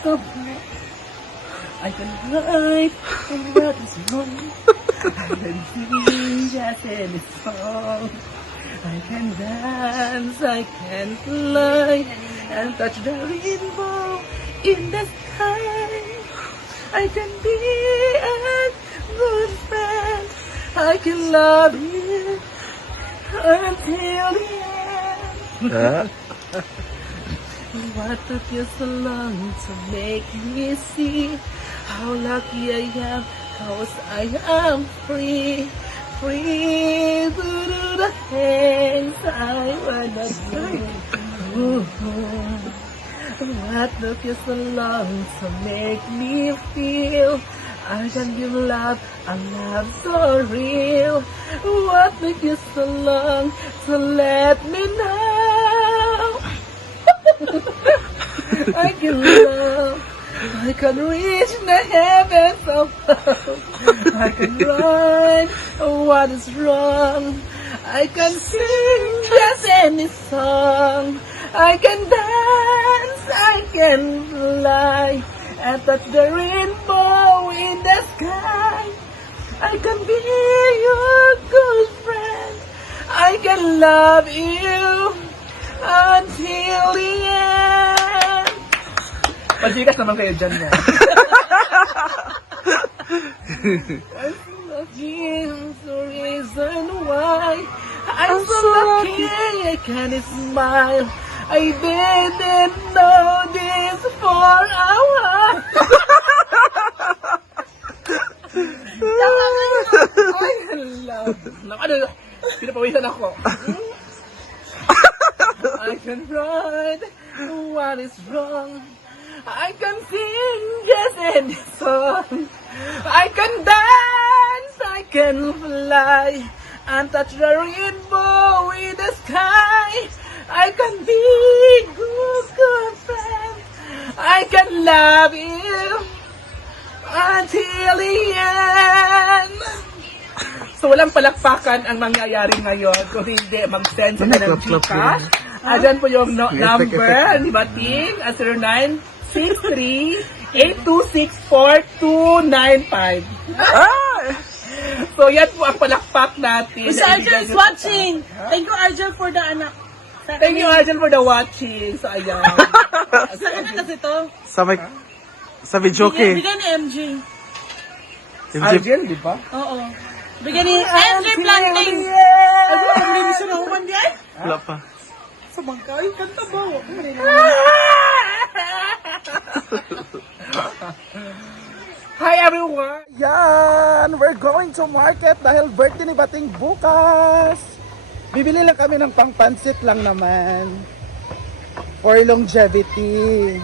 I can write what is wrong. I can sing just any song. I can dance, I can fly, and touch the rainbow in the sky. I can be a good friend. I can love you until the end. What took you so long to make me see how lucky I am, 'cause I am free, free to do the things I wanna do. What took you so long to make me feel I can give love, a love so real? What took you so long to let me know I can love, I can reach the heavens above. I can run what is wrong. I can sing just any song. I can dance, I can fly, and touch the rainbow in the sky. I can be your good friend. I can love you until the end. Pasikas naman kayo dyan mo. That's the reason why I'm so lucky I can smile. I didn't know this for a while. Ay, hello. Ano, pinapawisan ako. I can write what is wrong. I can sing just any song. I can dance, I can fly, and touch the rainbow in the sky. I can be good, good friend. I can love you until the end. So walang palakpakan ang mangyayari ngayon kung hindi mag-send sa ng Gcash. Ayan po yung number, di ba, Ting? 0963-826-4295. So yan po ang palakpak natin. Mr. Arjel is watching. Thank you, Arjel, for the anak. Thank you, Arjel, for the watching. So ayan. Saan na kasi to? Sa video kay. Bigyan ni MJ. Arjel, di ba? Oo. Bigyan ni MJ Planting. Ano, hindi siya nahuman diyan? Wala pa. Sa bangkay, kanta ba? Hi everyone! Yan! We're going to market dahil birthday ni Bating bukas. Bibili lang kami ng pang-pansit lang naman. For longevity.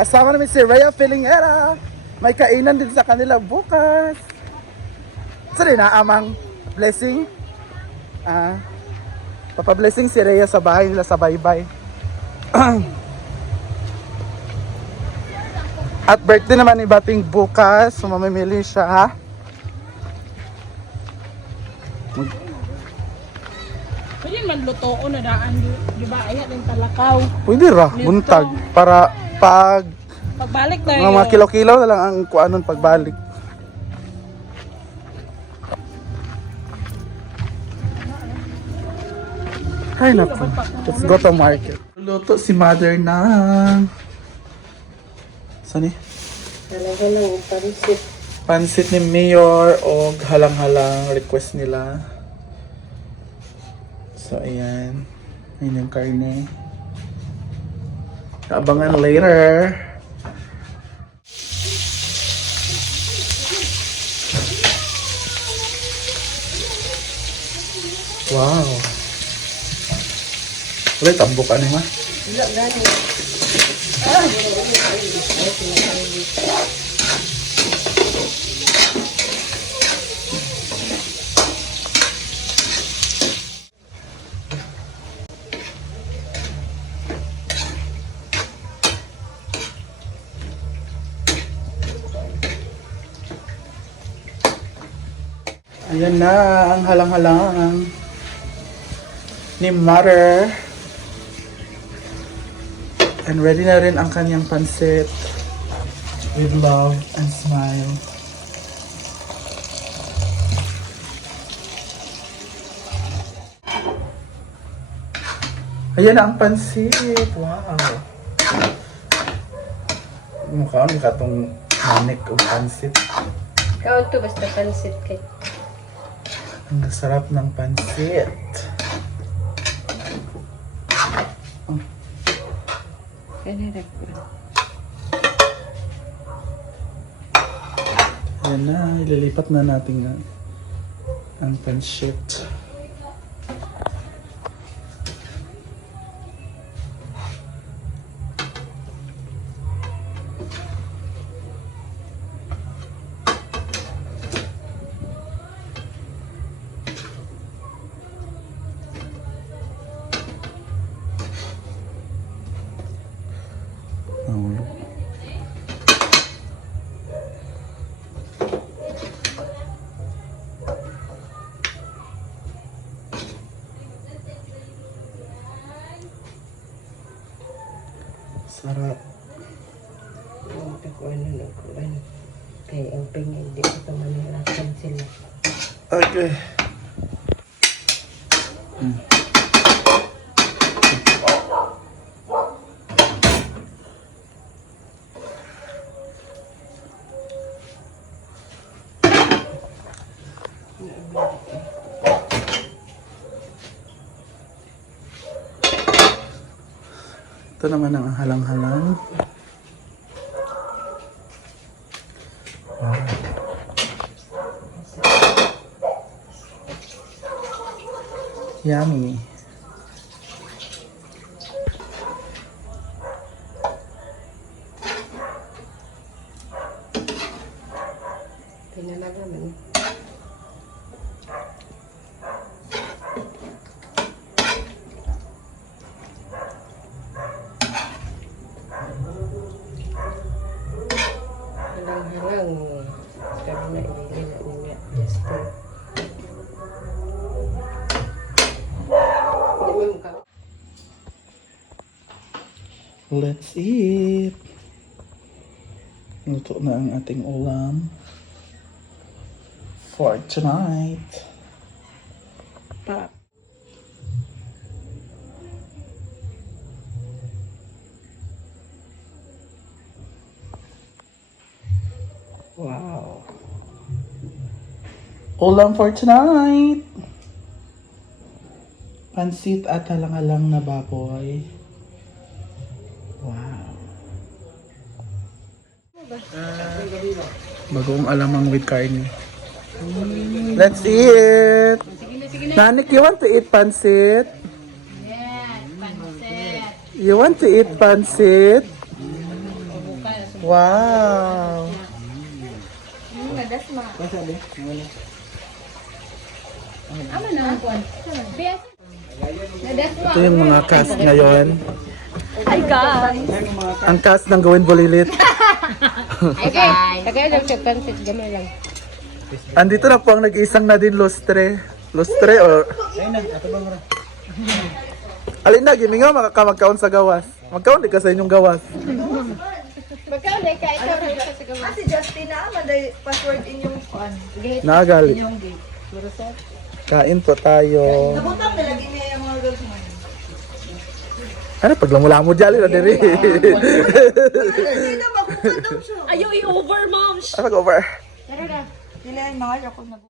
Kasama namin si Rhea Filingera. May kainan din sa kanila bukas. Sorry na, amang blessing. Papablessing si Rhea sa bahay nila sa Baybay. At birthday naman ni Bating bukas. So mamimili siya, ha? Pwede man luto ko na daan, di ba? Ayan yung talakaw. Pwede ra, buntag. Para Pagbalik tayo. mga kilo-kilo na lang ang kuanon pagbalik. Ay naku. Let's go to market. Luto si mother ng... Saan eh? Halang-halang yung pansit. Pansit ni Mayor o halang-halang request nila. So ayan. Ayan yung karne. Abangan later. Wow. Ulit, tambok ano ma? Wala gani. Ayan na ang halang-halang ni Mother. And ready na rin ang kanyang pansit. With love and smile. Ayan na ang pansit. Wow. Mukha ka itong manik o pansit. Ikaw to, basta pansit kay. Ang sarap ng pansit. Ayan na, ililipat na natin ang pansit. Sarap. Kaya ang pingin, di ko ito manirapan sila. Okay. Ito naman ang halang-halang. Wow. Yummy. Pinalagaman. Halang-halang. Karena ini nak niat just Let's eat. Luto na ang ating ulam for tonight. Wow. Ulam for tonight. Pansit at halang-halang na baboy. Wow. Bagong alamang with carne. Let's eat! Nanik, you want to eat pansit? Yes, pansit. You want to eat pansit? Wow! Ito yung mga cast ngayon. Hi guys! Ang cast ng Gawin Bulilit. Okay, kagaya lang siya pansit, gamay lang. Andito na po ang nag-isang Nadine Lustre. Lustre or... Alin na, gimingaw, magkaon sa gawas. Magkaon di ka sa inyong gawas. Magkano ka ito rin sa gawa? Si Justina, manday password inyong kuan. Nagali. Inyong gate. Kain po tayo. Nabutang nilagay niya yung mga girls mo. Ano, paglamula mo dyan, na diri. Hindi na makuha daw siya. Ayaw i-over, mom! Ano, over? Sila yung mga ako na